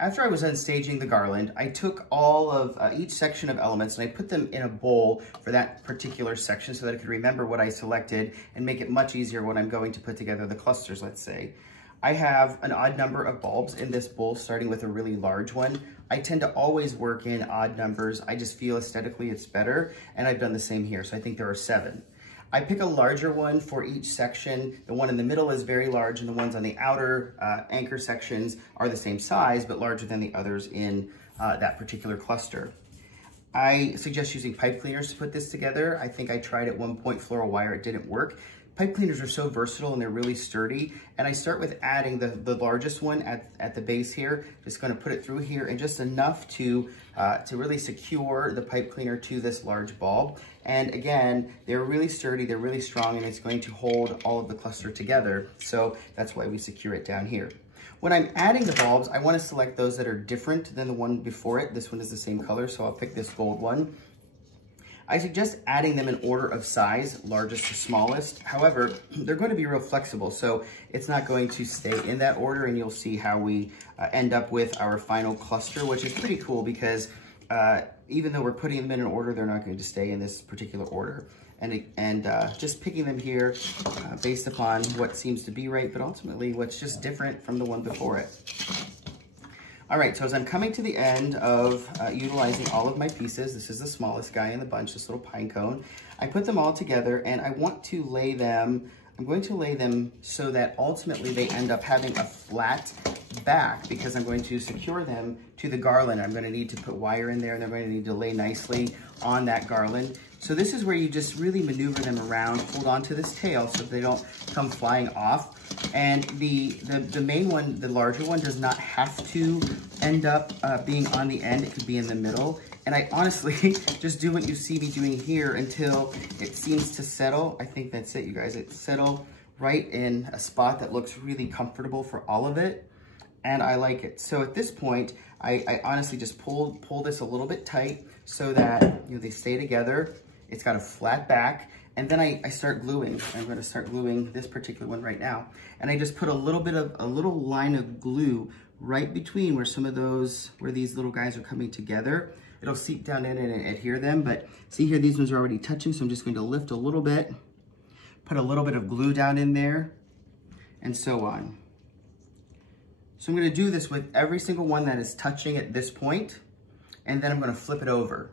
After I was done staging the garland, I took all of each section of elements and I put them in a bowl for that particular section so that I could remember what I selected and make it much easier when I'm going to put together the clusters, let's say. I have an odd number of bulbs in this bowl, starting with a really large one. I tend to always work in odd numbers. I just feel aesthetically it's better, and I've done the same here, so I think there are 7. I pick a larger one for each section. The one in the middle is very large, and the ones on the outer anchor sections are the same size, but larger than the others in that particular cluster. I suggest using pipe cleaners to put this together. I think I tried at one point floral wire, it didn't work. Pipe cleaners are so versatile and they're really sturdy. And I start with adding the largest one at the base here. Just gonna put it through here and just enough to really secure the pipe cleaner to this large bulb. And again, they're really sturdy, they're really strong, and it's going to hold all of the cluster together. So that's why we secure it down here. When I'm adding the bulbs, I wanna select those that are different than the one before it. This one is the same color, so I'll pick this gold one. I suggest adding them in order of size, largest to smallest. However, they're going to be real flexible, so it's not going to stay in that order, and you'll see how we end up with our final cluster, which is pretty cool because even though we're putting them in an order, they're not going to stay in this particular order. And just picking them here based upon what seems to be right, but ultimately what's just different from the one before it. All right, so as I'm coming to the end of utilizing all of my pieces, this is the smallest guy in the bunch, this little pine cone. I put them all together and I want to lay them, I'm going to lay them so that ultimately they end up having a flat back because I'm going to secure them to the garland. I'm going to need to put wire in there and they're going to need to lay nicely on that garland. So this is where you just really maneuver them around, hold on to this tail so that they don't come flying off. And the main one, the larger one, does not have to end up being on the end. It could be in the middle. And I honestly just do what you see me doing here until it seems to settle. I think that's it, you guys. It settled right in a spot that looks really comfortable for all of it. And I like it. So at this point, I honestly just pull this a little bit tight so that they stay together. It's got a flat back. And then I start gluing. I'm gonna start gluing this particular one right now. And I just put a little line of glue right between where where these little guys are coming together. It'll seep down in and adhere them, but see here, these ones are already touching, so I'm just going to lift a little bit, put a little bit of glue down in there, and so on. So I'm gonna do this with every single one that is touching at this point, and then I'm gonna flip it over.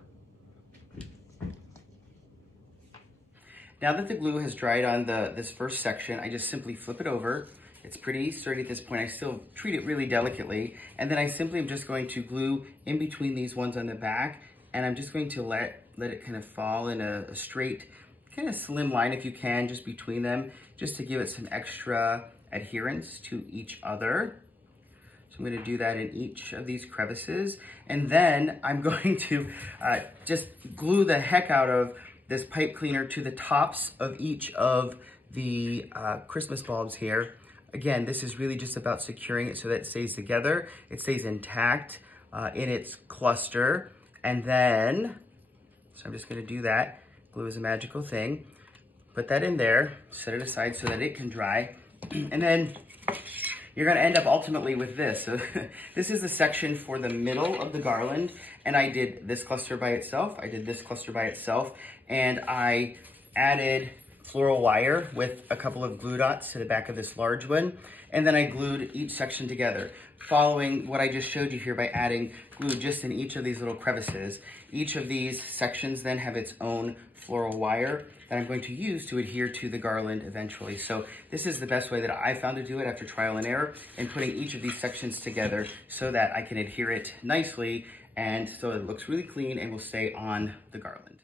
Now that the glue has dried on this first section, I just simply flip it over. It's pretty sturdy at this point. I still treat it really delicately. And then I simply am just going to glue in between these ones on the back, and I'm just going to let it kind of fall in a straight, kind of slim line if you can, just between them, just to give it some extra adherence to each other. So I'm gonna do that in each of these crevices. And then I'm going to just glue the heck out of this pipe cleaner to the tops of each of the Christmas bulbs here. Again, this is really just about securing it so that it stays together, it stays intact in its cluster. And then, so I'm just gonna do that. Glue is a magical thing. Put that in there, set it aside so that it can dry. And then you're gonna end up ultimately with this. So this is the section for the middle of the garland, and I did this cluster by itself, I did this cluster by itself, and I added floral wire with a couple of glue dots to the back of this large one, and then I glued each section together, following what I just showed you here by adding glue just in each of these little crevices. Each of these sections then have its own floral wire that I'm going to use to adhere to the garland eventually. So this is the best way that I found to do it after trial and error, and putting each of these sections together so that I can adhere it nicely and so it looks really clean and will stay on the garland.